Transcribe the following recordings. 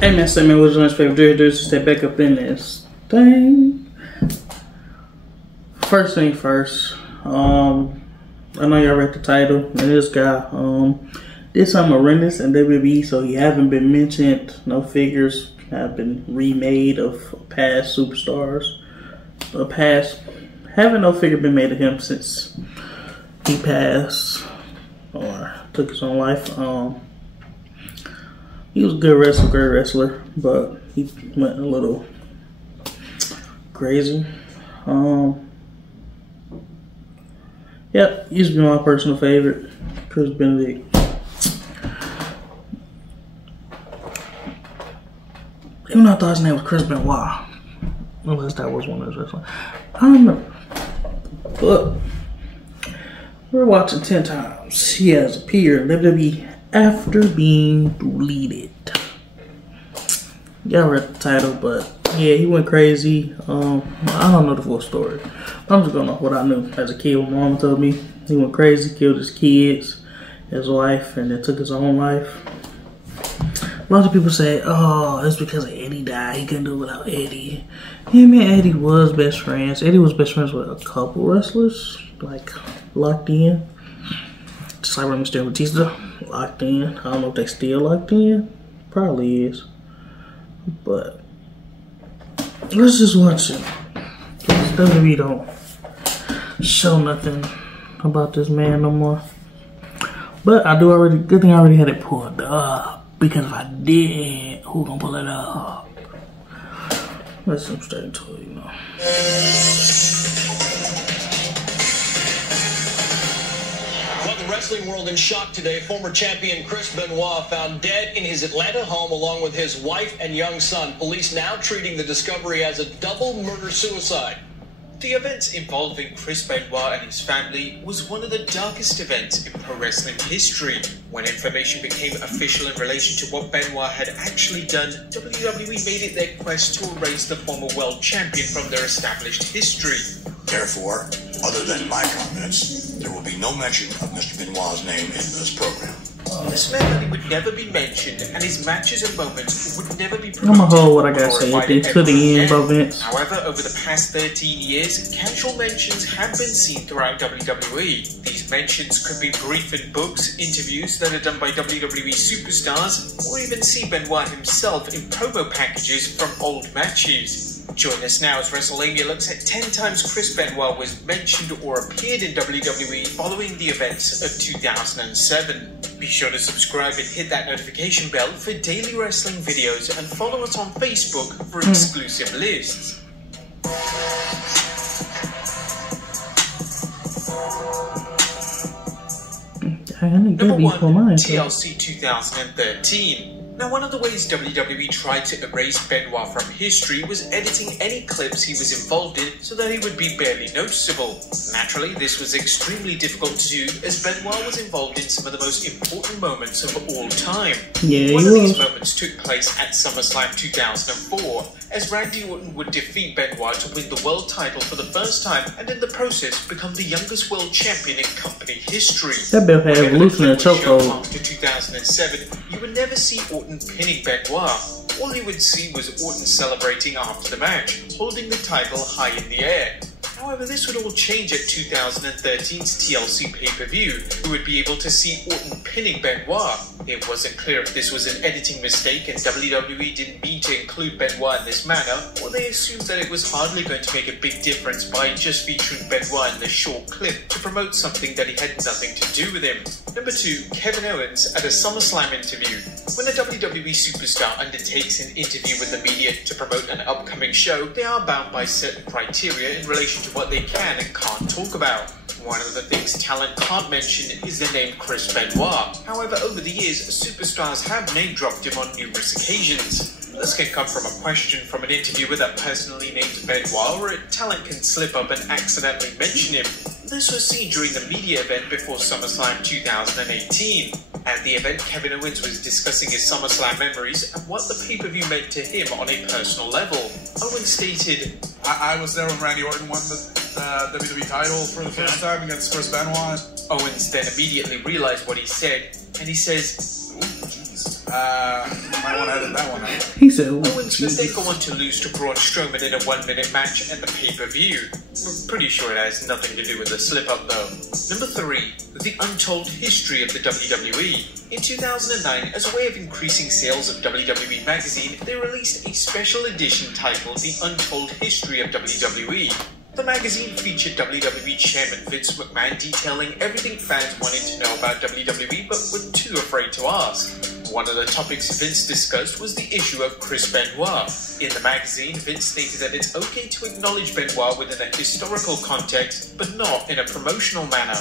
Hey man, say man, what's your favorite dude? Stay back up in this thing. First thing first, I know y'all read the title, and this guy did something horrendous in WWE, so he haven't been mentioned. No figures have been remade of past superstars. Haven't no figure been made of him since he passed or took his own life. He was a good wrestler, great wrestler, but he went a little crazy. Yep, used to be my personal favorite, Chris Benedict. Even though I thought his name was Chris Benoit, unless that was one of his wrestlers. I don't know. But we're watching 10 times. He has appeared in WWE after being deleted. Y'all read the title, but yeah, he went crazy. I don't know the full story. I'm just going off what I knew as a kid. When my mom told me he went crazy, killed his kids, his wife, and then took his own life. A lot of people say, oh, it's because Eddie died. He couldn't do it without Eddie. Him and Eddie was best friends. Eddie was best friends with a couple wrestlers, like locked in. Just like Rey Mysterio and Batista, locked in. I don't know if they still locked in. Probably is. But let's just watch it. WWE don't show nothing about this man no more. But good thing I already had it pulled up. Because if I did, who gonna pull it up? Let's jump straight into it, you know. Well, the wrestling world in shock today. Former champion Chris Benoit found dead in his Atlanta home along with his wife and young son. Police now treating the discovery as a double murder-suicide. The event involving Chris Benoit and his family was one of the darkest events in pro wrestling history. When information became official in relation to what Benoit had actually done, WWE made it their quest to erase the former world champion from their established history. Therefore, other than my comments, there will be no mention of Mr. Benoit's name in this program. This meant that he would never be mentioned, and his matches and moments would never be I'm gonna hold what I gotta say to the end, bro, Vince. However, over the past 13 years, casual mentions have been seen throughout WWE. These mentions could be brief in books, interviews that are done by WWE superstars, or even see Benoit himself in promo packages from old matches. Join us now as WrestleMania looks at 10 times Chris Benoit was mentioned or appeared in WWE following the events of 2007. Be sure to subscribe and hit that notification bell for daily wrestling videos and follow us on Facebook for exclusive lists. Number 1, TLC 2013. Now, one of the ways WWE tried to erase Benoit from history was editing any clips he was involved in so that he would be barely noticeable. Naturally, this was extremely difficult to do as Benoit was involved in some of the most important moments of all time. One of these moments took place at SummerSlam 2004 as Randy Orton would defeat Benoit to win the world title for the first time and in the process become the youngest world champion in company history. That belt had evolution in a chokehold. After 2007, you would never see Orton pinning Benoit. All you would see was Orton celebrating after the match, holding the title high in the air. However, this would all change at 2013's TLC pay-per-view. We would be able to see Orton pinning Benoit. It wasn't clear if this was an editing mistake and WWE didn't mean to include Benoit in this manner, or they assumed that it was hardly going to make a big difference by just featuring Benoit in the short clip to promote something that he had nothing to do with him. Number 2, Kevin Owens at a SummerSlam interview. When a WWE superstar undertakes an interview with the media to promote an upcoming show, they are bound by certain criteria in relation to what they can and can't talk about. One of the things talent can't mention is the name Chris Benoit. However, over the years, superstars have name-dropped him on numerous occasions. This can come from a question from an interviewer that personally named Benoit, or a talent can slip up and accidentally mention him. This was seen during the media event before SummerSlam 2018. At the event, Kevin Owens was discussing his SummerSlam memories and what the pay-per-view meant to him on a personal level. Owens stated, I was there when Randy Orton won the WWE title for the first time against Chris Benoit. Owens then immediately realized what he said, and he says, "Ooh, jeez." Might want to edit that one out. He said, Owens would then go on to lose to Braun Strowman in a 1-minute match at the pay-per-view. We're pretty sure it has nothing to do with the slip-up though. Number 3. The Untold History of the WWE. In 2009, as a way of increasing sales of WWE magazine, they released a special edition titled The Untold History of WWE. The magazine featured WWE Chairman Vince McMahon detailing everything fans wanted to know about WWE but were too afraid to ask. One of the topics Vince discussed was the issue of Chris Benoit. In the magazine, Vince stated that it's okay to acknowledge Benoit within a historical context, but not in a promotional manner.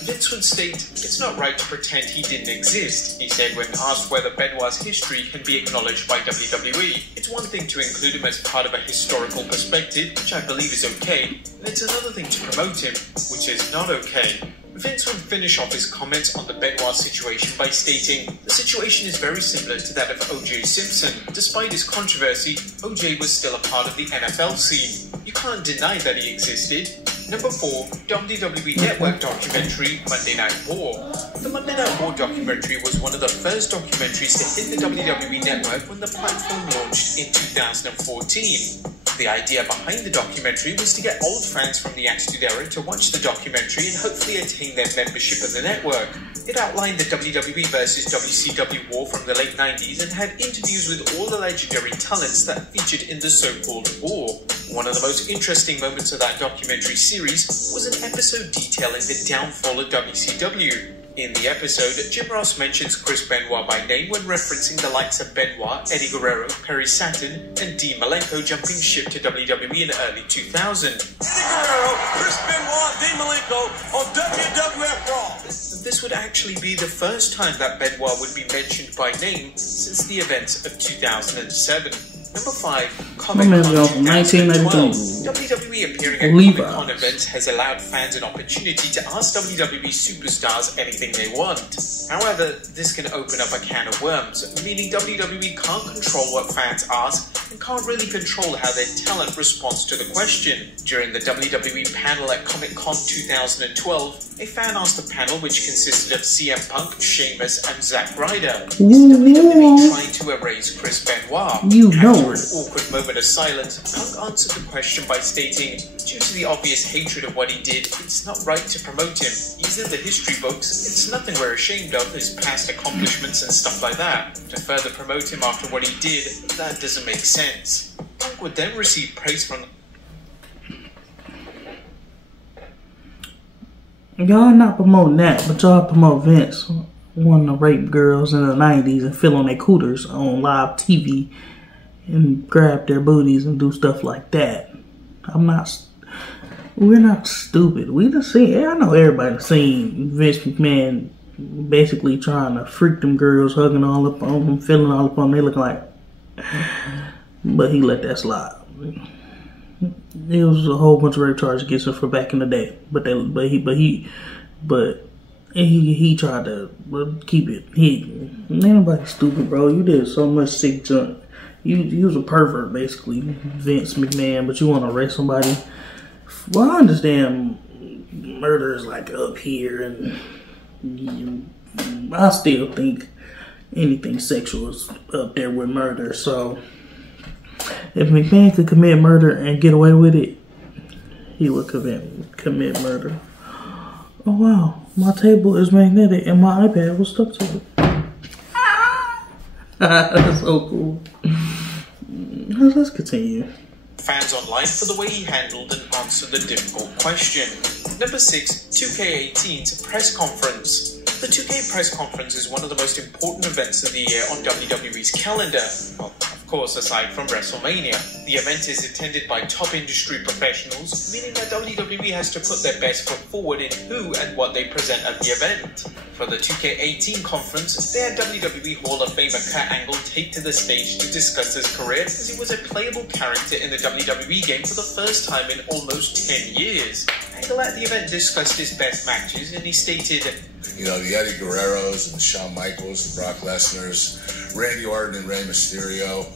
Vince would state, "It's not right to pretend he didn't exist," he said when asked whether Benoit's history can be acknowledged by WWE. "It's one thing to include him as part of a historical perspective, which I believe is okay, and it's another thing to promote him, which is not okay." Vince would finish off his comments on the Benoit situation by stating, "The situation is very similar to that of O.J. Simpson. Despite his controversy, O.J. was still a part of the NFL scene. You can't deny that he existed." Number 4, WWE Network documentary Monday Night War. The Monday Night War documentary was one of the first documentaries to hit the WWE Network when the platform launched in 2014. The idea behind the documentary was to get old fans from the Attitude Era to watch the documentary and hopefully attain their membership of the network. It outlined the WWE vs WCW war from the late 90s and had interviews with all the legendary talents that featured in the so-called war. One of the most interesting moments of that documentary series was an episode detailing the downfall of WCW. In the episode, Jim Ross mentions Chris Benoit by name when referencing the likes of Benoit, Eddie Guerrero, Perry Saturn, and Dean Malenko jumping ship to WWE in early 2000. Eddie Guerrero, Chris Benoit, Dean Malenko on WWF Raw. This would actually be the first time that Benoit would be mentioned by name since the events of 2007. Number 5, Comic-Con 2012. WWE appearing at Comic-Con events has allowed fans an opportunity to ask WWE superstars anything they want. However, this can open up a can of worms, meaning WWE can't control what fans ask and can't really control how their talent responds to the question. During the WWE panel at Comic-Con 2012, a fan asked a panel which consisted of CM Punk, Sheamus, and Zack Ryder. Is WWE trying to erase Chris Benoit? After an awkward moment of silence, Punk answered the question by stating, "Due to the obvious hatred of what he did, it's not right to promote him. He's in the history books. It's nothing we're ashamed of, his past accomplishments and stuff like that. To further promote him after what he did, that doesn't make sense." Punk would then receive praise from y'all not promoting that, but y'all promote Vince wanting to rape girls in the 90s and fill on their cooters on live TV and grab their booties and do stuff like that. We're not stupid. We just see, I know everybody's seen Vince McMahon basically trying to freak them girls, hugging all up on them, feeling all up on them. They look like, but he let that slide. It was a whole bunch of rape charges against him for back in the day, but he tried to keep it hidden. Ain't nobody stupid, bro. You did so much sick junk. You was a pervert, basically, Vince McMahon, but you want to arrest somebody. Well, I understand murder is like up here, and I still think anything sexual is up there with murder. So if McMahon could commit murder and get away with it, he would commit murder. Oh wow, my table is magnetic and my iPad was stuck to it. That's so cool. Let's continue. Fans online for the way he handled and answered the difficult question. Number 6, 2K18's press conference. The 2K press conference is one of the most important events of the year on WWE's calendar. Well, of course, aside from WrestleMania. The event is attended by top industry professionals, meaning that WWE has to put their best foot forward in who and what they present at the event. For the 2K18 conference, they had WWE Hall of Famer Kurt Angle take to the stage to discuss his career, as he was a playable character in the WWE game for the first time in almost 10 years. Angle at the event discussed his best matches, and he stated, "You know, the Eddie Guerreros and the Shawn Michaels, the Brock Lesnar's, Randy Orton and Rey Mysterio,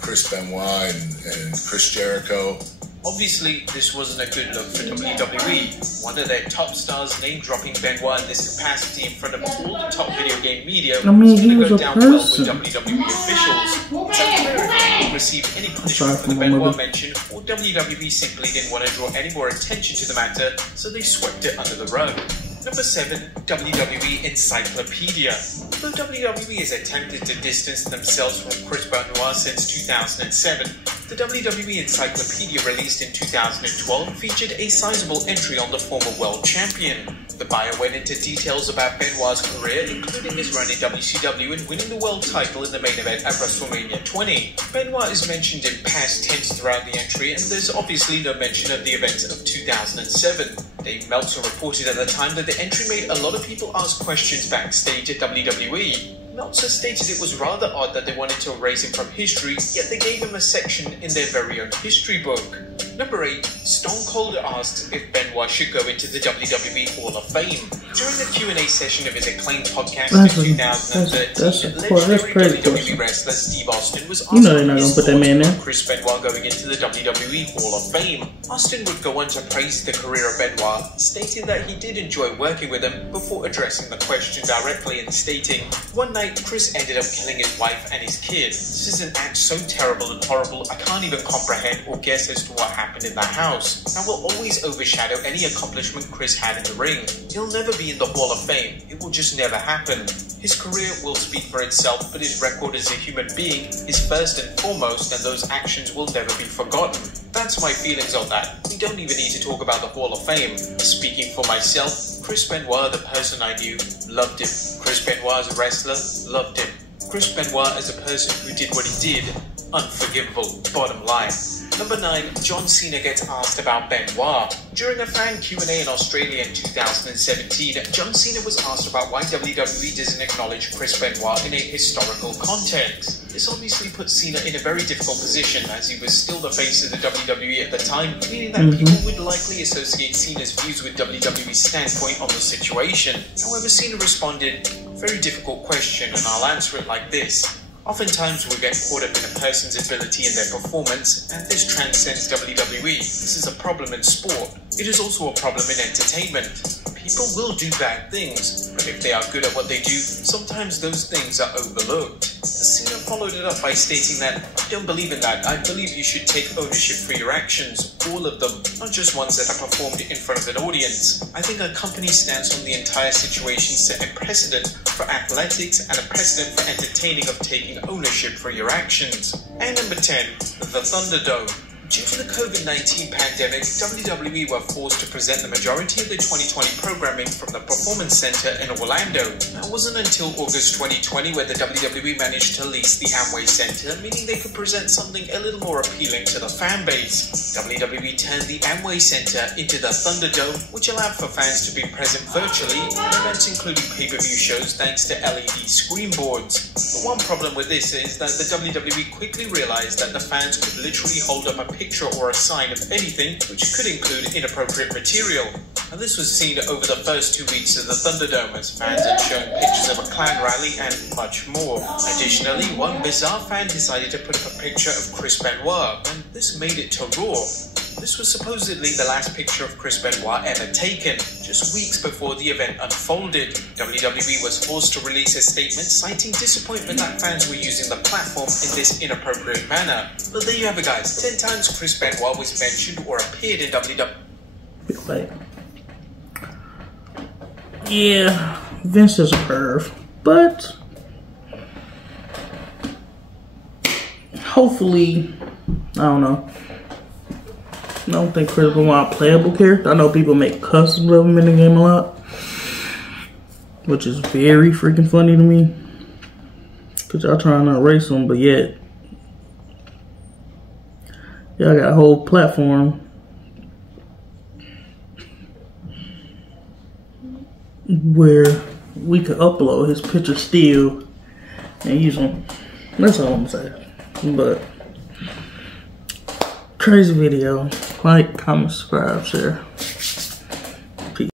Chris Benoit and Chris Jericho, Obviously, this wasn't a good look for WWE. One of their top stars name-dropping Benoit in this capacity in front of all the top video game media was going to go down well with WWE officials. It's unclear if he will receive any punishment for the Benoit mention, or WWE simply didn't want to draw any more attention to the matter, so they swept it under the rug. Number 7. WWE Encyclopedia. Though WWE has attempted to distance themselves from Chris Benoit since 2007, the WWE Encyclopedia released in 2012 featured a sizable entry on the former world champion. The bio went into details about Benoit's career, including his run in WCW and winning the world title in the main event at WrestleMania 20. Benoit is mentioned in past tense throughout the entry, and there's obviously no mention of the events of 2007. Dave Meltzer reported at the time that the entry made a lot of people ask questions backstage at WWE. Meltzer stated it was rather odd that they wanted to erase him from history, yet they gave him a section in their very own history book. Number 8. Stone Cold asked if Benoit should go into the WWE Hall of Fame. During the Q&A session of his acclaimed podcast in 2013, legendary WWE wrestler Steve Austin was asked about Chris Benoit going into the WWE Hall of Fame. Austin would go on to praise the career of Benoit, stating that he did enjoy working with him before addressing the question directly and stating, "One night, Chris ended up killing his wife and his kid. This is an act so terrible and horrible I can't even comprehend or guess as to what happened in that house. That will always overshadow any accomplishment Chris had in the ring. He'll never be in the Hall of Fame. It will just never happen. His career will speak for itself, but his record as a human being is first and foremost, and those actions will never be forgotten." That's my feelings on that. We don't even need to talk about the Hall of Fame. Speaking for myself, Chris Benoit, the person I knew, loved him. Chris Benoit as a wrestler, loved him. Chris Benoit as a person who did what he did, unforgivable, bottom line. Number 9. John Cena gets asked about Benoit. During a fan Q&A in Australia in 2017, John Cena was asked about why WWE doesn't acknowledge Chris Benoit in a historical context. This obviously put Cena in a very difficult position, as he was still the face of the WWE at the time, meaning that people would likely associate Cena's views with WWE's standpoint on the situation. However, Cena responded, "Very difficult question, and I'll answer it like this. Oftentimes we get caught up in a person's ability and their performance, and this transcends WWE. This is a problem in sport. It is also a problem in entertainment. People will do bad things, but if they are good at what they do, sometimes those things are overlooked." Cena followed it up by stating that, "I don't believe in that. I believe you should take ownership for your actions, all of them, not just ones that are performed in front of an audience. I think a company's stance on the entire situation set a precedent for athletics and a precedent for entertaining of taking ownership for your actions." And number 10, the Thunderdome. Due to the COVID-19 pandemic, WWE were forced to present the majority of the 2020 programming from the Performance Center in Orlando. It wasn't until August 2020 where the WWE managed to lease the Amway Center, meaning they could present something a little more appealing to the fan base. WWE turned the Amway Center into the Thunderdome, which allowed for fans to be present virtually, and events including pay-per-view shows thanks to LED screen boards. But one problem with this is that the WWE quickly realized that the fans could literally hold up a picture or a sign of anything, which could include inappropriate material. And this was seen over the first 2 weeks of the Thunderdome, as fans had shown pictures of a Klan rally and much more. Additionally, one bizarre fan decided to put up a picture of Chris Benoit, and this made it to Raw. This was supposedly the last picture of Chris Benoit ever taken, just weeks before the event unfolded. WWE was forced to release a statement citing disappointment that fans were using the platform in this inappropriate manner. But there you have it, guys. 10 times Chris Benoit was mentioned or appeared in WWE. Yeah, Vince is a perv, but hopefully, I don't know. I don't think Chris Benoit a playable character. I know people make customs of him in the game a lot, which is very freaking funny to me, because y'all trying to erase him, but yet y'all got a whole platform where we could upload his picture still and use them. That's all I'm saying. But crazy video. Like, comment, subscribe, share.